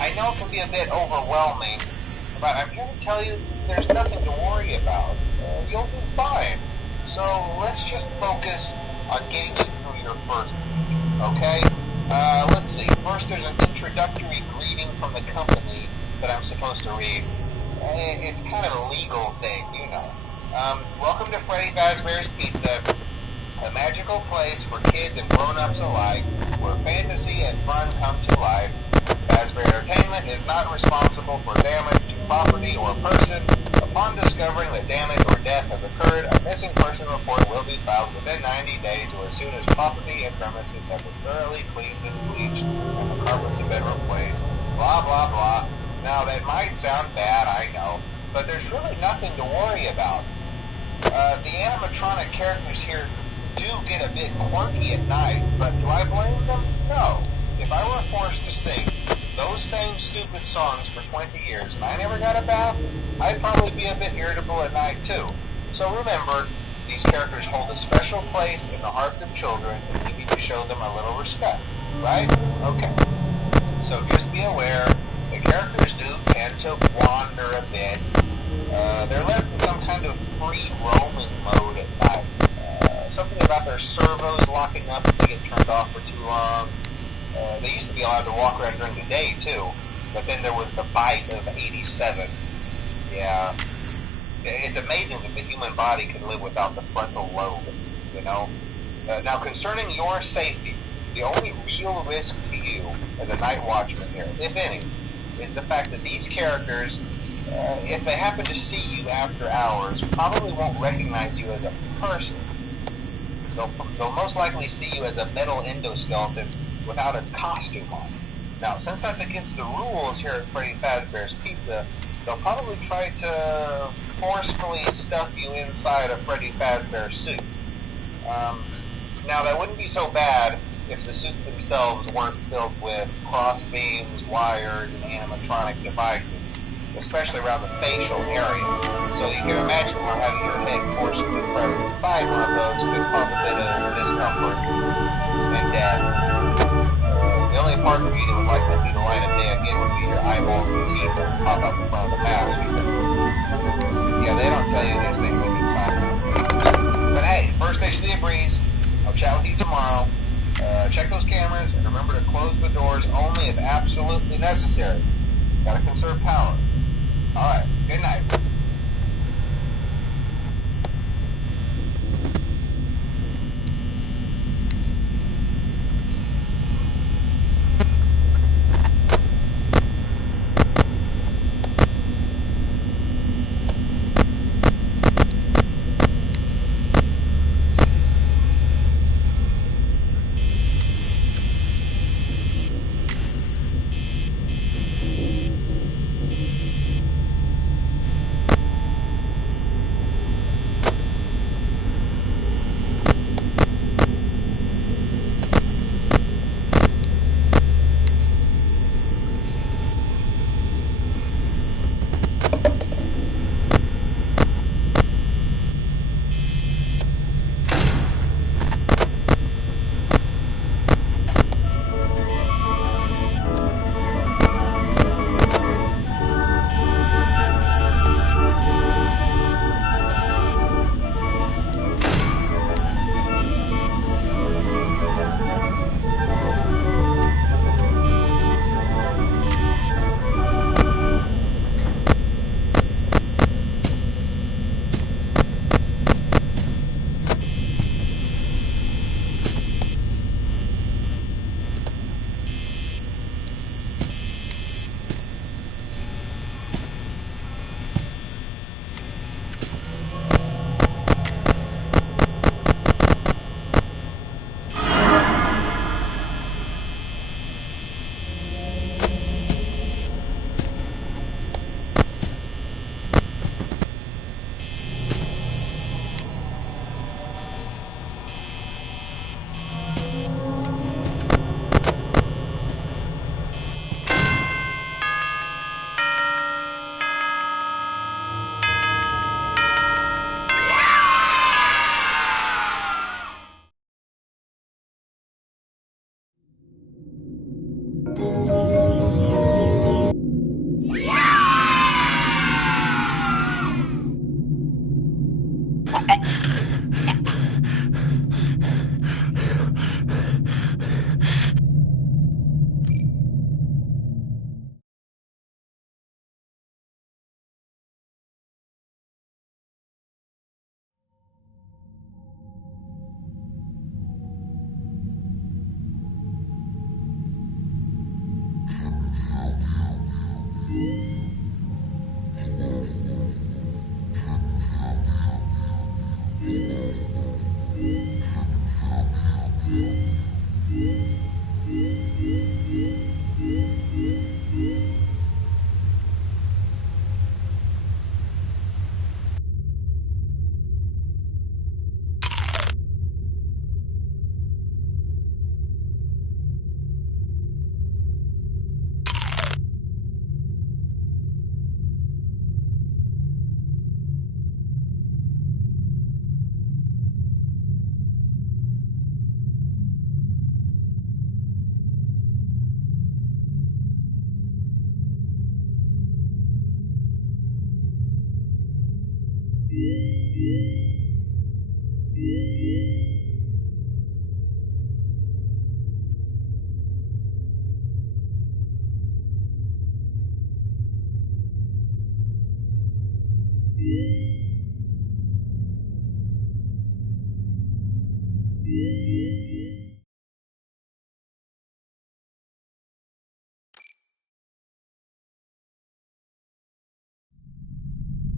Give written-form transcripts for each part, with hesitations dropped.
I know it can be a bit overwhelming, but I'm here to tell you there's nothing to worry about. You'll do fine. So let's just focus on getting you through your first week, okay? Let's see. First, there's an introductory greeting from the company that I'm supposed to read. It's kind of a legal thing, you know. Welcome to Freddy Fazbear's Pizza, a magical place for kids and grown-ups alike, where fantasy and fun come to life. Fazbear Entertainment is not responsible for damage to property or person. Upon discovering that damage or death has occurred, a missing person report will be filed within 90 days or as soon as property and premises have been thoroughly cleaned and bleached and the carpets have been replaced. Blah, blah, blah. Now, that might sound bad, I know, but there's really nothing to worry about. The animatronic characters here do get a bit quirky at night, but do I blame them? No. If I were forced to sing those same stupid songs for 20 years and I never got a bath, I'd probably be a bit irritable at night too. So remember, these characters hold a special place in the hearts of children and we need to show them a little respect, right? Okay. So just be aware, the characters do tend to wander a bit. They're left in some kind of free roaming mode at night. Something about their servos locking up if they get turned off for too long. They used to be allowed to walk around during the day, too. But then there was the bite of 87. Yeah. It's amazing that the human body can live without the frontal lobe, you know? Now, concerning your safety, the only real risk to you as a night watchman here, if any, is the fact that these characters, if they happen to see you after hours, probably won't recognize you as a person. They'll most likely see you as a metal endoskeleton without its costume on. Now, since that's against the rules here at Freddy Fazbear's Pizza, they'll probably try to forcefully stuff you inside a Freddy Fazbear suit. Now, that wouldn't be so bad if the suits themselves weren't filled with cross beams, wires, and animatronic devices, especially around the facial area. So you can imagine how having your head forcibly pressed inside one of those could cause a bit of discomfort and death. The only parts of you that would likely see the light of day again would be your eyeballs and teeth that pop up in front of the mask. Yeah, they don't tell you these things when you sign them. But hey, first station of the breeze. I'll chat with you tomorrow. Check those cameras and remember to close the doors only if absolutely necessary. Gotta conserve power. Alright, good night.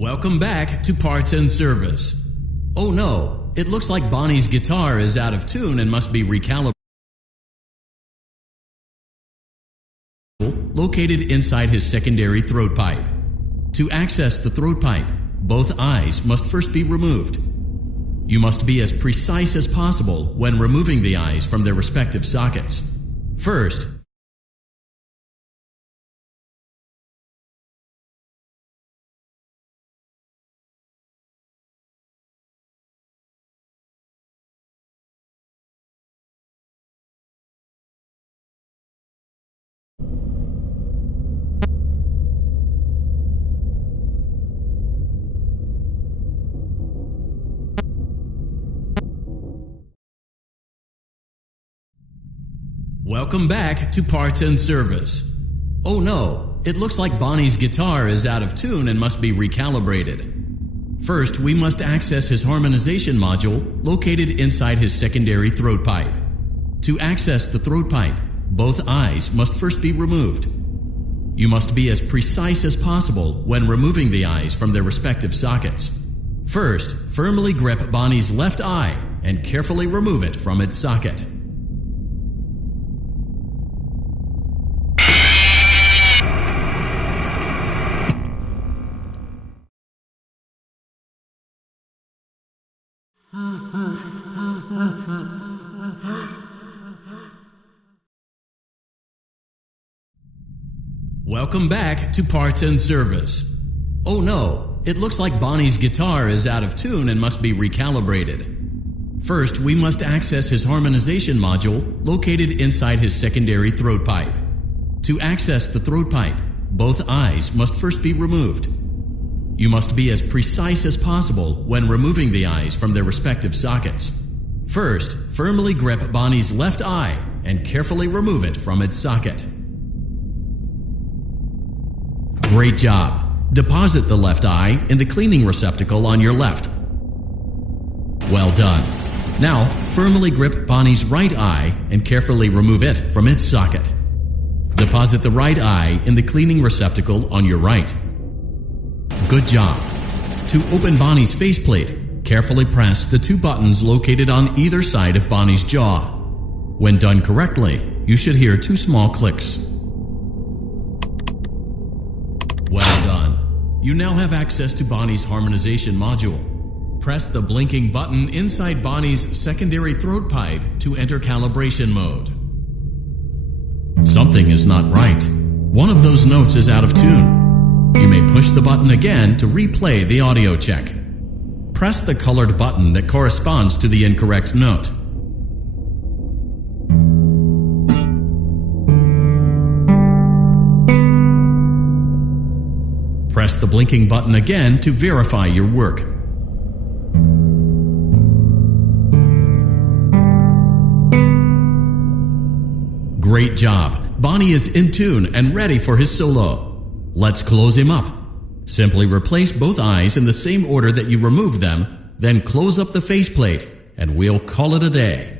Welcome back to Parts and Service. Oh no, it looks like Bonnie's guitar is out of tune and must be recalibrated. Located inside his secondary throat pipe. To access the throat pipe, both eyes must first be removed. You must be as precise as possible when removing the eyes from their respective sockets. First, welcome back to Parts and Service. Oh no, it looks like Bonnie's guitar is out of tune and must be recalibrated. First, we must access his harmonization module located inside his secondary throat pipe. To access the throat pipe, both eyes must first be removed. You must be as precise as possible when removing the eyes from their respective sockets. First, firmly grip Bonnie's left eye and carefully remove it from its socket. Welcome back to Parts and Service. Oh no, it looks like Bonnie's guitar is out of tune and must be recalibrated. First, we must access his harmonization module located inside his secondary throat pipe. To access the throat pipe, both eyes must first be removed. You must be as precise as possible when removing the eyes from their respective sockets. First, firmly grip Bonnie's left eye and carefully remove it from its socket. Great job! Deposit the left eye in the cleaning receptacle on your left. Well done! Now, firmly grip Bonnie's right eye and carefully remove it from its socket. Deposit the right eye in the cleaning receptacle on your right. Good job! To open Bonnie's faceplate, carefully press the two buttons located on either side of Bonnie's jaw. When done correctly, you should hear two small clicks. Well done! You now have access to Bonnie's harmonization module. Press the blinking button inside Bonnie's secondary throat pipe to enter calibration mode. Something is not right. One of those notes is out of tune. You may push the button again to replay the audio check. Press the colored button that corresponds to the incorrect note. Press the blinking button again to verify your work. Great job! Bonnie is in tune and ready for his solo. Let's close him up. Simply replace both eyes in the same order that you removed them, then close up the faceplate, and we'll call it a day.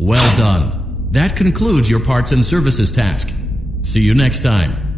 Well done. That concludes your parts and services task. See you next time.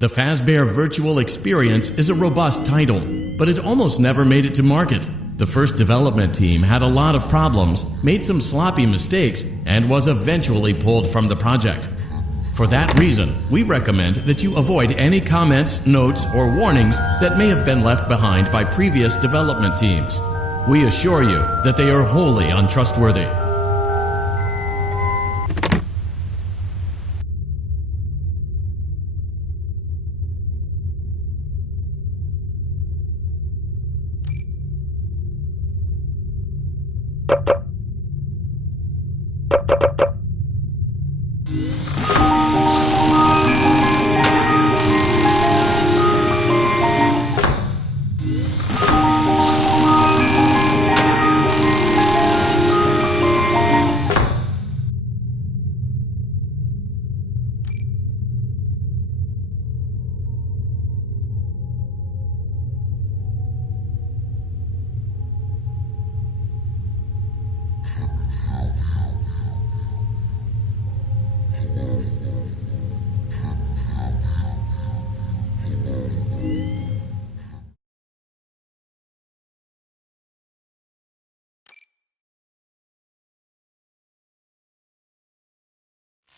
The Fazbear Virtual Experience is a robust title. but it almost never made it to market. The first development team had a lot of problems, made some sloppy mistakes, and was eventually pulled from the project. For that reason, we recommend that you avoid any comments, notes, or warnings that may have been left behind by previous development teams. We assure you that they are wholly untrustworthy.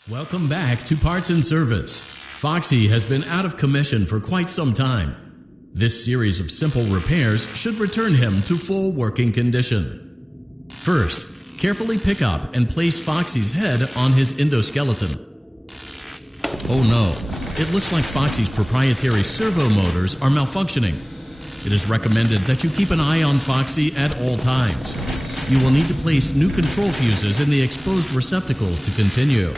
Welcome back to Parts and Service. Foxy has been out of commission for quite some time. This series of simple repairs should return him to full working condition. First, carefully pick up and place Foxy's head on his endoskeleton. Oh no, it looks like Foxy's proprietary servo motors are malfunctioning. It is recommended that you keep an eye on Foxy at all times. You will need to place new control fuses in the exposed receptacles to continue.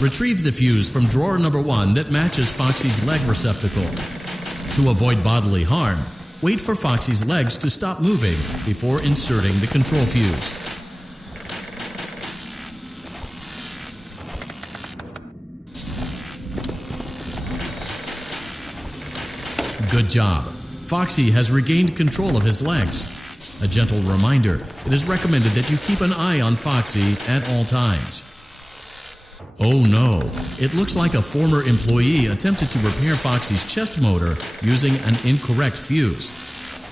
Retrieve the fuse from drawer number 1 that matches Foxy's leg receptacle. To avoid bodily harm, wait for Foxy's legs to stop moving before inserting the control fuse. Good job. Foxy has regained control of his legs. A gentle reminder, it is recommended that you keep an eye on Foxy at all times. Oh no, it looks like a former employee attempted to repair Foxy's chest motor using an incorrect fuse.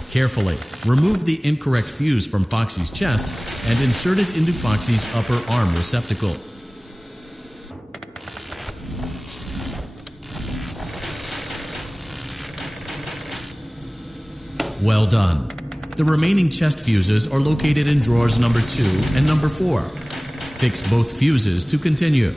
Carefully, remove the incorrect fuse from Foxy's chest and insert it into Foxy's upper arm receptacle. Well done. The remaining chest fuses are located in drawers number 2 and number 4. Fix both fuses to continue.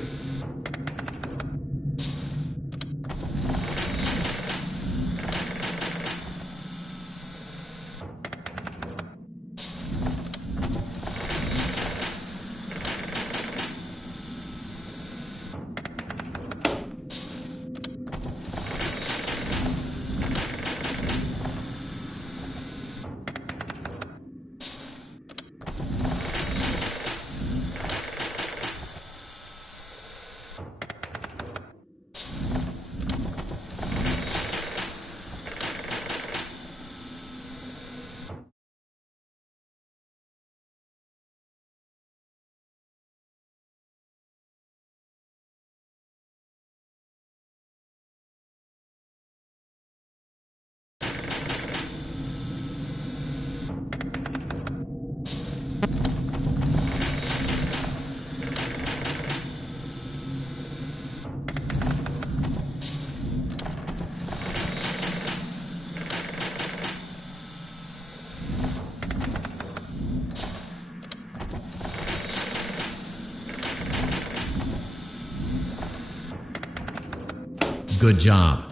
Good job.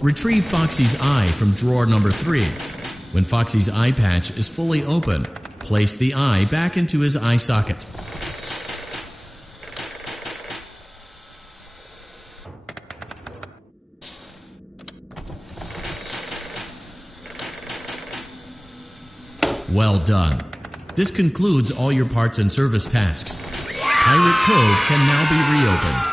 Retrieve Foxy's eye from drawer number 3. When Foxy's eye patch is fully open, place the eye back into his eye socket. Well done. This concludes all your parts and service tasks. Pirate Cove can now be reopened.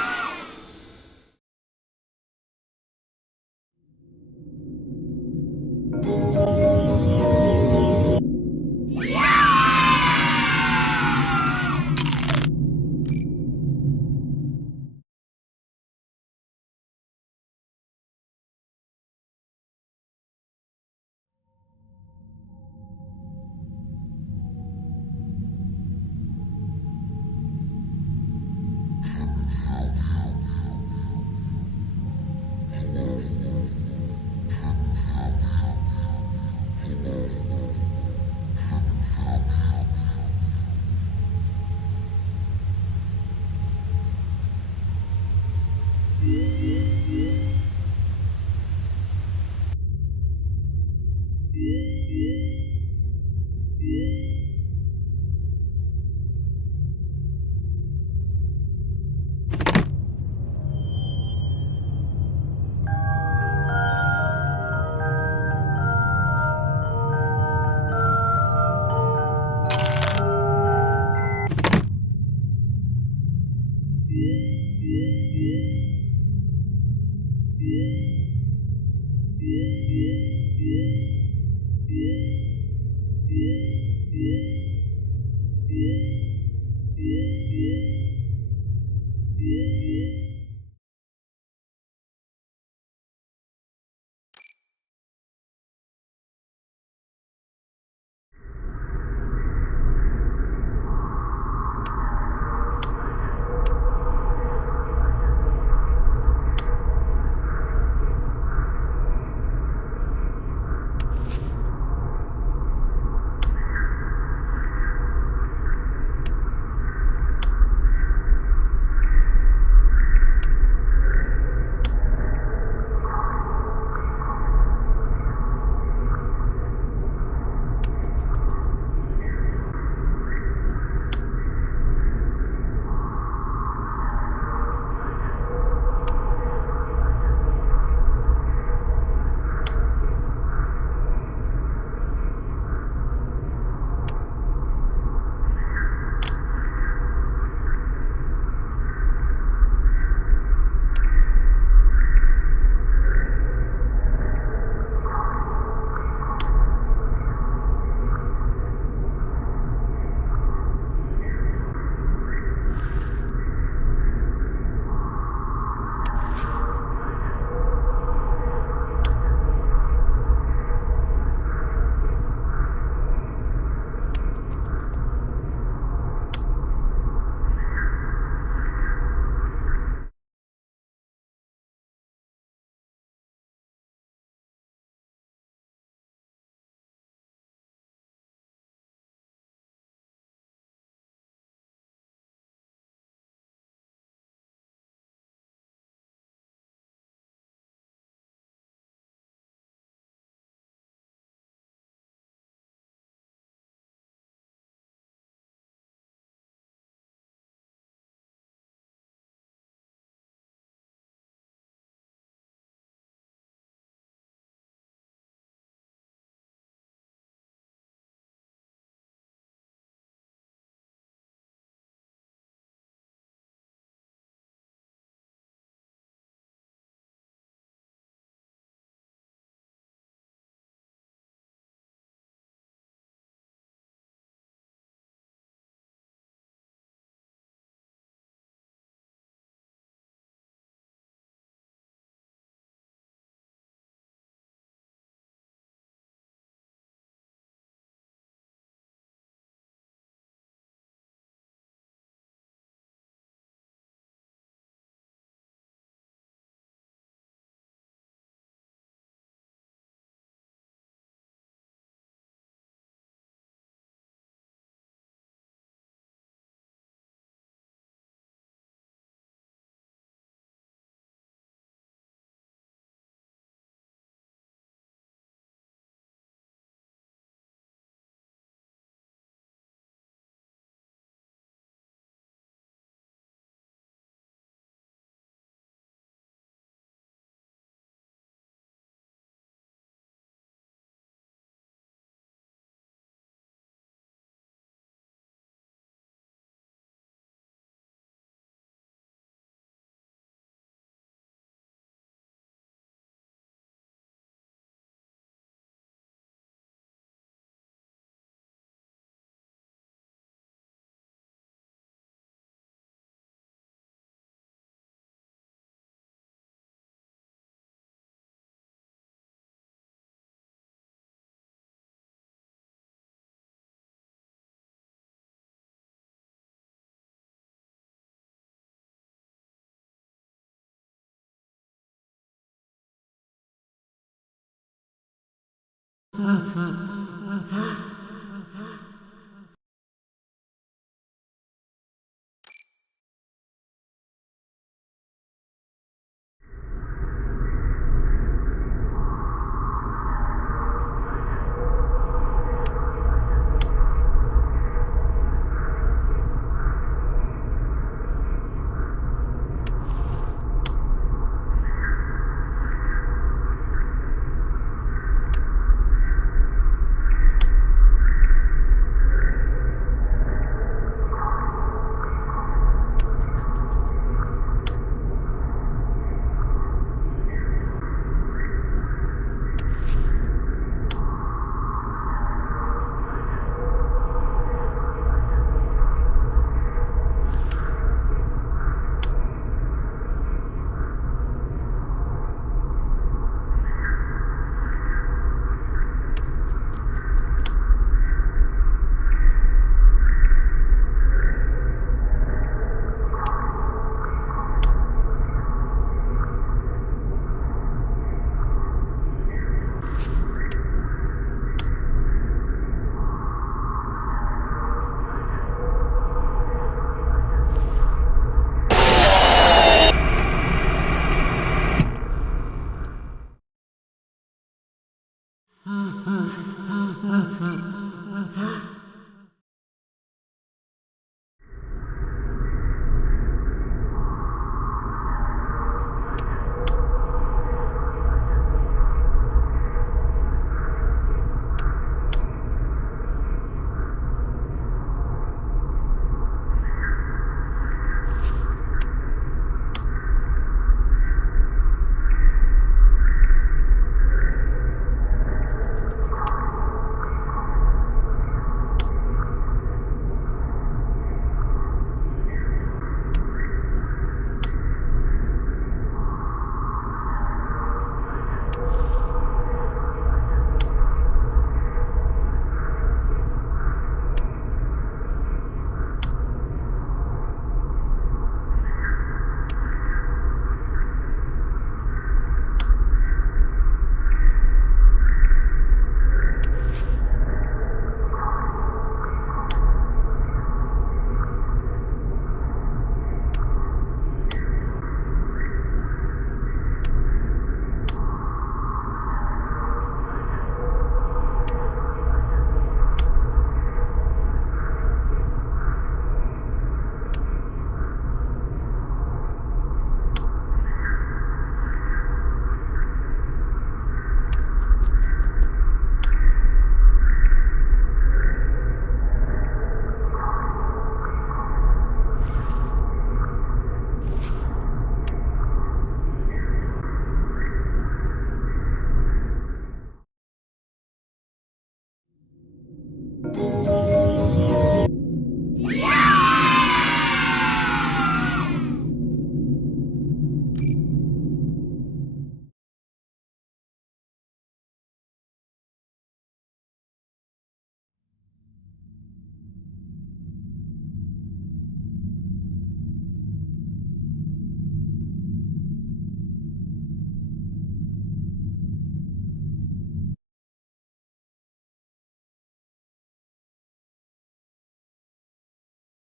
Mm-hmm.